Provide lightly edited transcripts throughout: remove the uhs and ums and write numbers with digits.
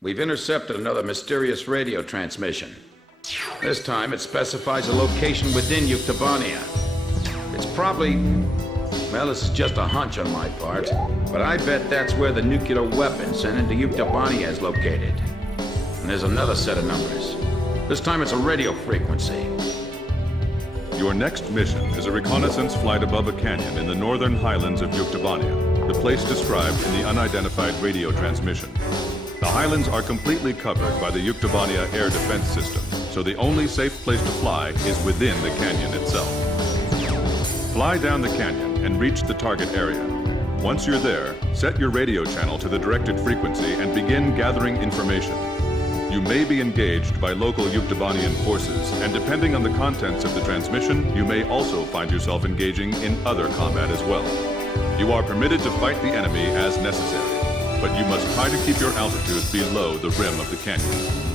We've intercepted another mysterious radio transmission. This time it specifies a location within Yuktobania. It's probably... well, this is just a hunch on my part, but I bet that's where the nuclear weapon sent into Yuktobania is located. And there's another set of numbers. This time it's a radio frequency. Your next mission is a reconnaissance flight above a canyon in the northern highlands of Yuktobania, the place described in the unidentified radio transmission. The highlands are completely covered by the Yuktobania air defense system, so the only safe place to fly is within the canyon itself. Fly down the canyon and reach the target area. Once you're there, set your radio channel to the directed frequency and begin gathering information. You may be engaged by local Yuktobanian forces, and depending on the contents of the transmission, you may also find yourself engaging in other combat as well. You are permitted to fight the enemy as necessary, but you must try to keep your altitude below the rim of the canyon.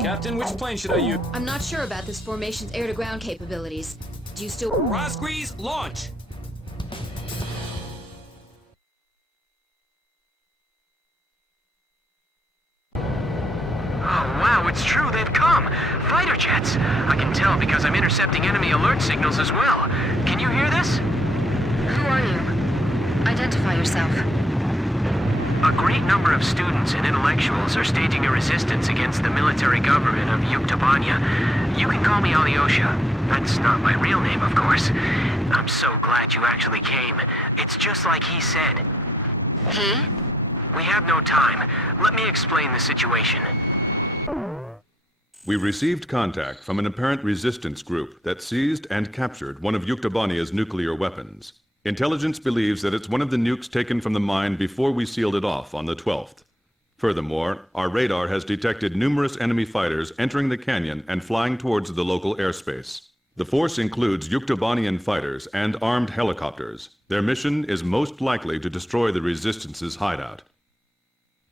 Captain, which plane should I use? I'm not sure about this formation's air-to-ground capabilities. Do you still... Razgriz, launch! Oh, wow, it's true, they've come! Fighter jets! I can tell because I'm intercepting enemy alert signals as well. Can you hear this? Who are you? Identify yourself. A great number of students and intellectuals are staging a resistance against the military government of Yuktobania. You can call me Alyosha. That's not my real name, of course. I'm so glad you actually came. It's just like he said. He? We have no time. Let me explain the situation. We received contact from an apparent resistance group that seized and captured one of Yuktobania's nuclear weapons. Intelligence believes that it's one of the nukes taken from the mine before we sealed it off on the 12th. Furthermore, our radar has detected numerous enemy fighters entering the canyon and flying towards the local airspace. The force includes Yuktobanian fighters and armed helicopters. Their mission is most likely to destroy the Resistance's hideout.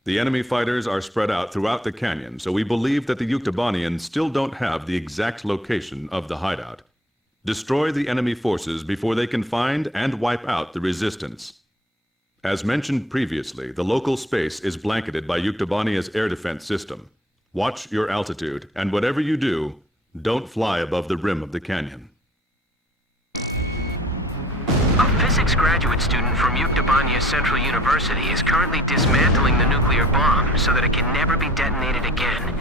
The enemy fighters are spread out throughout the canyon, so we believe that the Yuktobanians still don't have the exact location of the hideout. Destroy the enemy forces before they can find and wipe out the Resistance. As mentioned previously, the local space is blanketed by Yuktobania's air defense system. Watch your altitude, and whatever you do, don't fly above the rim of the canyon. A physics graduate student from Yuktobania Central University is currently dismantling the nuclear bomb so that it can never be detonated again.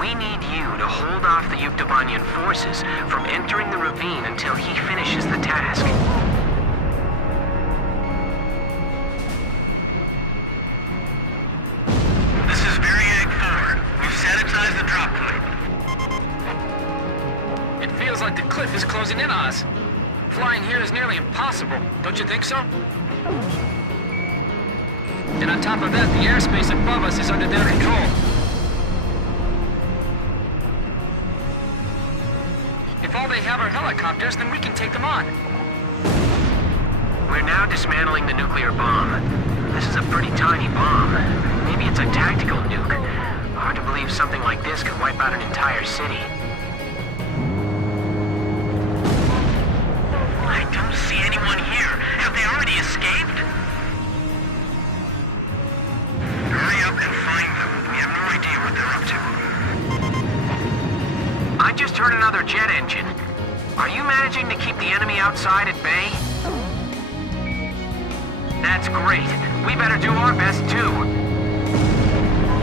We need you to hold off the Yuktobanian forces from entering the ravine until he finishes the task. This is Variag 4. We've sanitized the drop point. It feels like the cliff is closing in on us. Flying here is nearly impossible, don't you think so? And on top of that, the airspace above us is under their control. If all they have are helicopters, then we can take them on. We're now dismantling the nuclear bomb. This is a pretty tiny bomb. Maybe it's a tactical nuke. Hard to believe something like this could wipe out an entire city. I don't see anyone here. Have they already escaped? Hurry up and find them. We have no idea what they're up to. I just heard another jet engine. Are you managing to keep the enemy outside at bay? That's great. We better do our best too.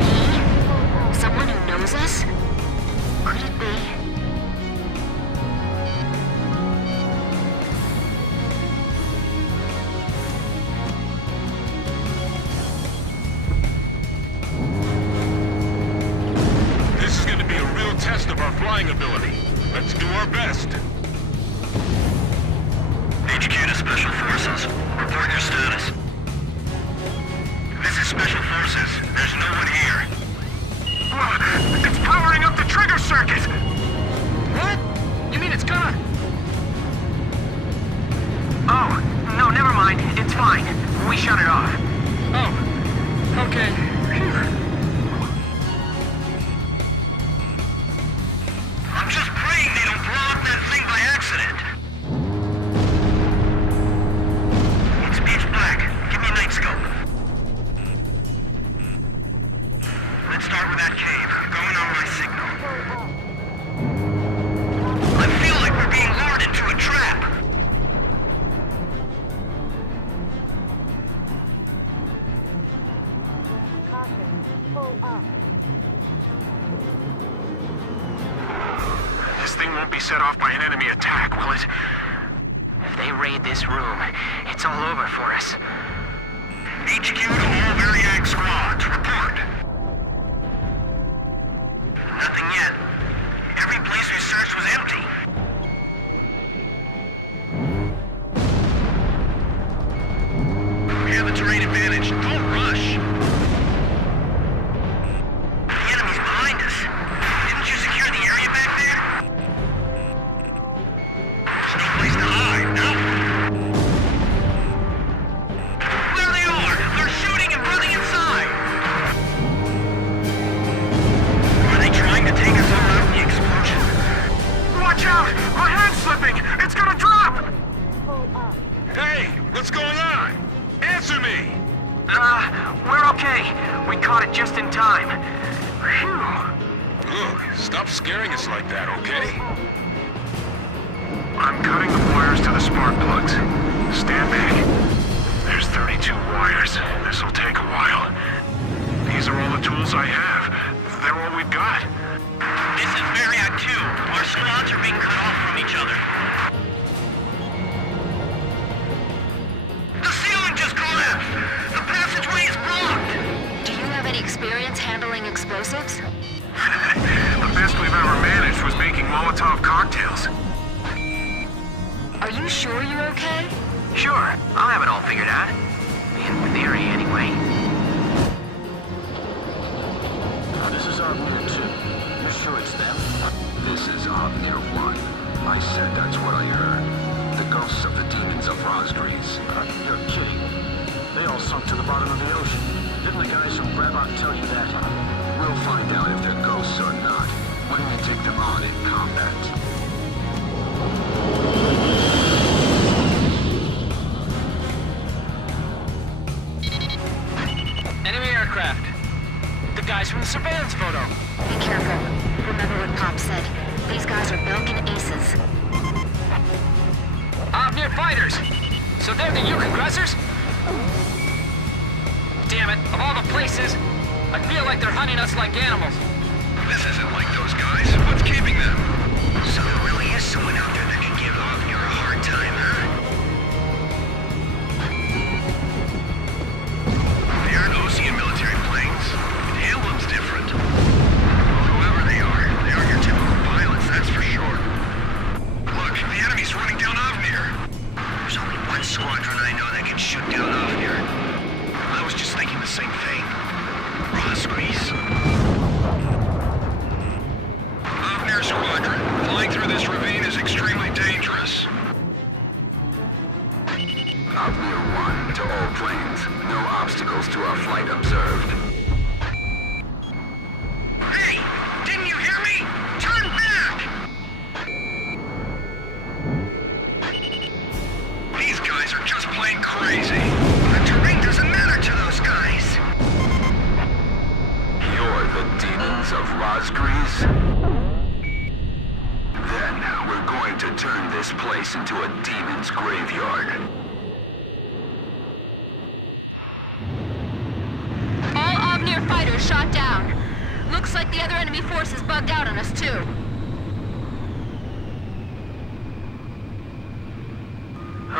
He? Someone who knows us? Could it be? This is going to be a real test of our flying ability. Let's do our best. HQ to Special Forces. Report your status. This is Special Forces. There's no one here. It's powering up the trigger circuit! What? You mean it's gonna... Oh, no, never mind. It's fine. We shut it off. Oh. Okay. I'm just praying they don't blow up that thing by accident. It's pitch black. Give me a night scope. Let's start with that cave. Going on my signal. I feel like we're being lured into a trap. This thing won't be set off by an enemy attack, will it? If they raid this room, it's all over for us. HQ to all Variag squads. Report. Nothing yet. Every place we searched was empty. We have a terrain advantage. Don't rush. The enemy's behind us. Didn't you secure the area back there? There's no place to hide, no? There they are! They're shooting and running inside! Are they trying to take us all out in the explosion? Watch out! Our hand's slipping! It's gonna drop! Hey, what's going on? Answer me! We're okay. We caught it just in time. Phew. Look, stop scaring us like that, okay? I'm cutting the wires to the spark plugs. Stand back. There's 32 wires. This'll take a while. These are all the tools I have. They're all we've got. This is Variag 2. Our squads are being cut off from each other. The ceiling just collapsed! The passageway is blocked! Do you have any experience handling explosives? The best we've ever managed was making Molotov cocktails. Are you sure you're okay? Sure, I'll have it all figured out. In theory, anyway. This is Avnir 2. You're sure it's them? This is Avnir 1. I said that's what I heard. The ghosts of the demons of Razgriz. You're kidding. They all sunk to the bottom of the ocean. Didn't the guys from Grabok tell you that? We'll find out if they're ghosts or not when we take them on in combat. Enemy aircraft. The guys from the surveillance photo. Be careful. Remember what Pop said. These guys are Belkin aces. Avnir fighters. So they're the Yuk aggressors? Damn it, of all the places, I feel like they're hunting us like animals. This isn't like those guys. What's keeping them? So there really is someone out there that can give Avnir a hard time, huh? They aren't Osean military planes. The emblem's different. Well, whoever they aren't your typical pilots, that's for sure. Look, the enemy's running down Avnir. There's only one squadron I know that can shoot down Avnir. I was just thinking the same thing. Razgriz. Avnir Squadron. Flying through this ravine is extremely dangerous. Avnir 1 to all planes. No obstacles to our flight observed. Hey! Didn't you hear me? Turn back! These guys are just plain crazy. The terrain doesn't matter to those guys. You're the demons of Razgriz? Then we're going to turn this place into a demon's graveyard. All Avnir fighters shot down. Looks like the other enemy forces bugged out on us too.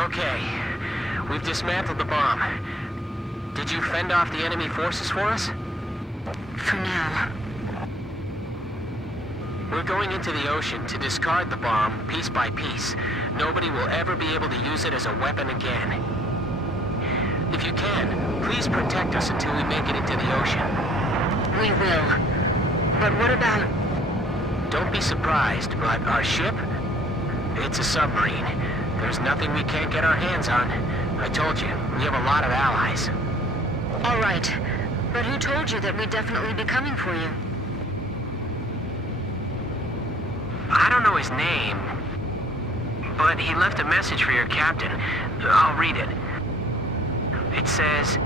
Okay. We've dismantled the bomb. Did you fend off the enemy forces for us? For now. We're going into the ocean to discard the bomb piece by piece. Nobody will ever be able to use it as a weapon again. If you can, please protect us until we make it into the ocean. We will. But what about... Don't be surprised, but our ship? It's a submarine. There's nothing we can't get our hands on. I told you, we have a lot of allies. All right. But who told you that we'd definitely be coming for you? I don't know his name, but he left a message for your captain. I'll read it. It says,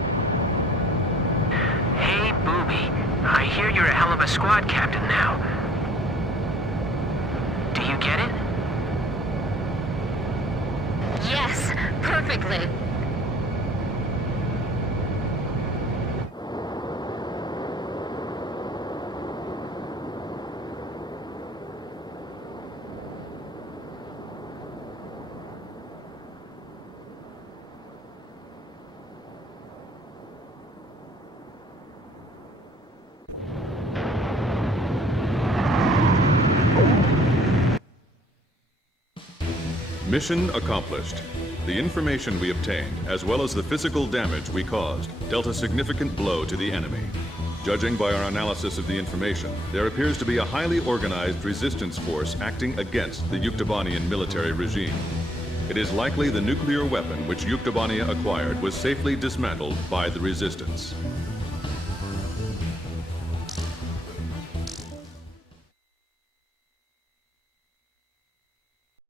"Hey, Booby, I hear you're a hell of a squad captain now. Do you get it?" Yes, perfectly. Mission accomplished. The information we obtained, as well as the physical damage we caused, dealt a significant blow to the enemy. Judging by our analysis of the information, there appears to be a highly organized resistance force acting against the Yuktobanian military regime. It is likely the nuclear weapon which Yuktobania acquired was safely dismantled by the resistance.